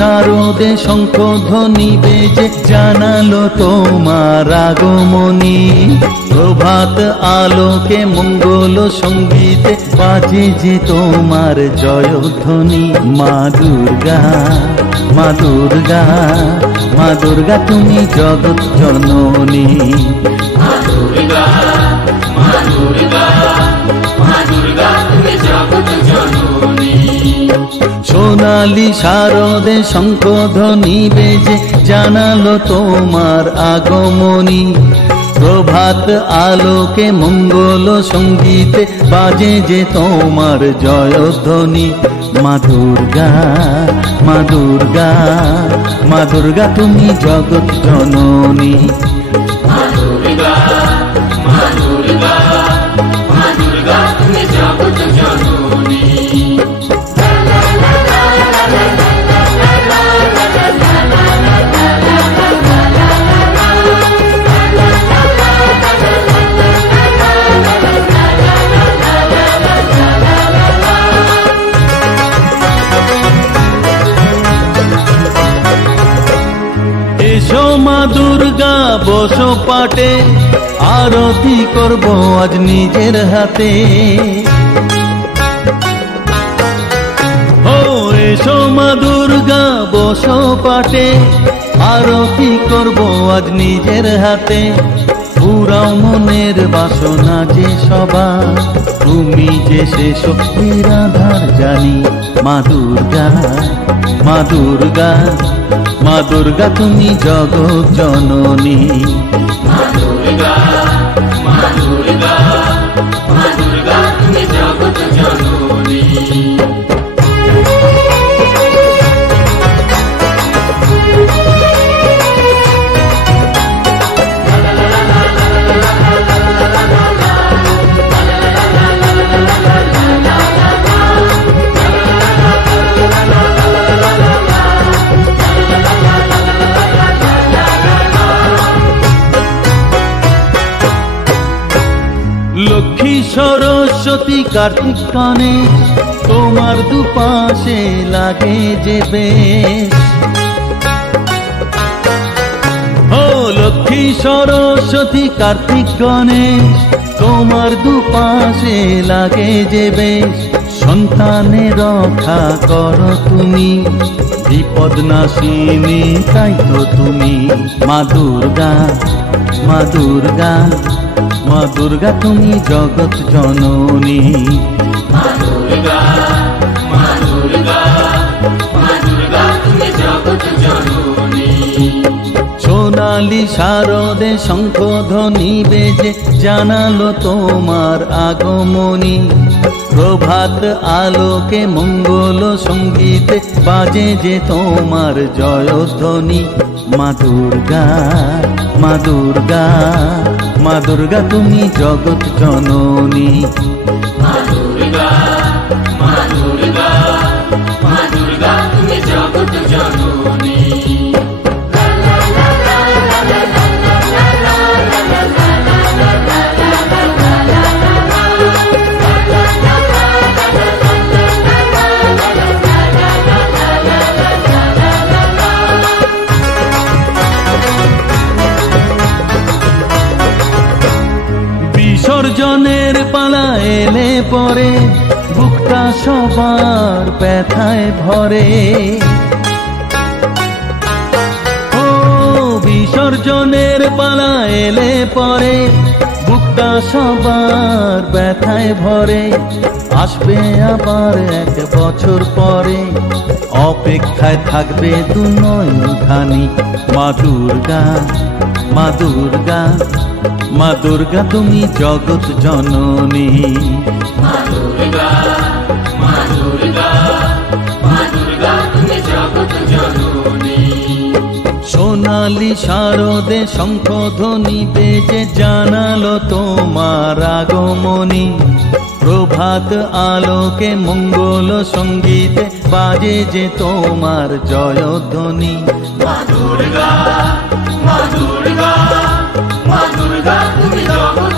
শারদে শঙ্খধ্বনি বেজে জানালো তোমার আগমনী। প্রভাত আলোকে মঙ্গল সঙ্গীতে বাজে যে তোমার জয়ধ্বনি। মা দুর্গা, মা দুর্গা, মা দুর্গা তুমি জগৎ জননী। মা দুর্গা, মা দুর্গা, মা দুর্গা তুমি জগৎ জননী। সোনালি শারদে শঙ্খধ্বনি বেজে জানালো তোমার আগমনী। প্রভাত আলোকে মঙ্গল সঙ্গীতে বাজে যে তোমার জয়ধ্বনি। মা দুর্গা, মা দুর্গা, মা দুর্গা তুমি জগৎ জননী। মা দুর্গা, মা দুর্গা, মা দুর্গা তুমি জগৎ জননী। এসো মা দুর্গা বসো পাটে, আরতি করব আজ নিজের হাতে। ও এসো মা দুর্গা বসো পাটে, আরতি করব আজ নিজের হাতে। পুরাও মনের বাসনা যে সবার, তুমি যে সে শক্তির আধার জানি। মা দুর্গা, মা দুর্গা, মা দুর্গা তুমি জগৎ জননী। মা দুর্গা, মা দুর্গা, মা দুর্গা তুমি জগৎ জননী। লক্ষ্মী সরস্বতী কার্তিক গণেশ তোমার দুপাশে লাগে যে বেশ। ও লক্ষ্মী সরস্বতী কার্তিক গণেশ তোমার দুপাশে লাগে যে বেশ। সন্তানের রক্ষা করো তুমি, বিপদ নাশিনী তাই তো তুমি। মা দুর্গা, মা দুর্গা, মা দুর্গা তুমি জগৎ জননী। মা দুর্গা, মা দুর্গা, মা দুর্গা তুমি জগৎ জননী। সোনালি শারদে শঙ্খধ্বনি বেজে জানালো তোমার আগমনী। প্রভাত আলোকে মঙ্গল সঙ্গীতে বাজে যে তোমার জয়ধ্বনি। মা দুর্গা, মা দুর্গা, মা দুর্গা তুমি জগৎ জননী। মা দুর্গা, মা দুর্গা, মা দুর্গা তুমি জগৎ জননী। বিসর্জনের পালা এলে পরে বুকটা সবার ব্যথায় ভরে। ও বিসর্জনের পালা এলে পরে বুকটা সবার ব্যথায় ভরে। আসবে আবার এক বছর পরে, অপেক্ষায় থাকবে দু নয়নখানি। মা দুর্গা, মা দুর্গা, মা দুর্গা তুমি জগৎ জননী। মা দুর্গা, মা দুর্গা, মা দুর্গা তুমি জগৎ জননী। সোনালি শারদে শঙ্খধ্বনি বেজে জানালো তোমার আগমনী। প্রভাত আলোকে মঙ্গল সঙ্গীতে বাজে যে তোমার জয়ধ্বনি। মা দুর্গা, মা দুর্গা, মা দুর্গা তুমি জগৎ